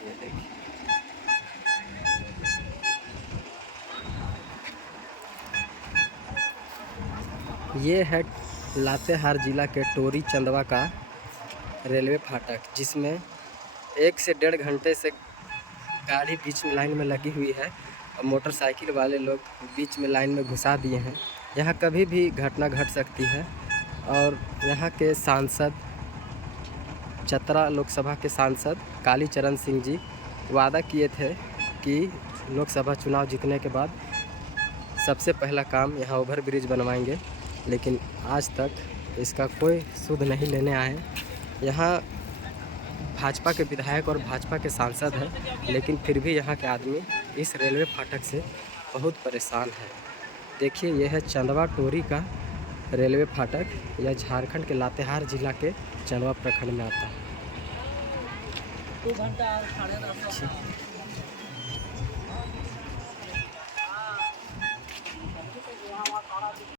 ये देखिए, ये है लातेहार जिला के टोरी चंदवा का रेलवे फाटक, जिसमें 1 से 1.5 घंटे से गाड़ी बीच में लाइन में लगी हुई है और मोटरसाइकिल वाले लोग बीच में लाइन में घुसा दिए हैं। यहाँ कभी भी घटना घट सकती है। और यहाँ के सांसद, चतरा लोकसभा के सांसद कालीचरण सिंह जी वादा किए थे कि लोकसभा चुनाव जीतने के बाद सबसे पहला काम यहाँ ओवर ब्रिज बनवाएंगे, लेकिन आज तक इसका कोई सुध नहीं लेने आए। यहाँ भाजपा के विधायक और भाजपा के सांसद हैं, लेकिन फिर भी यहाँ के आदमी इस रेलवे फाटक से बहुत परेशान है। देखिए, यह है चंदवा टोरी का रेलवे फाटक। यह झारखंड के लातेहार जिला के चंदवा प्रखंड में आता है।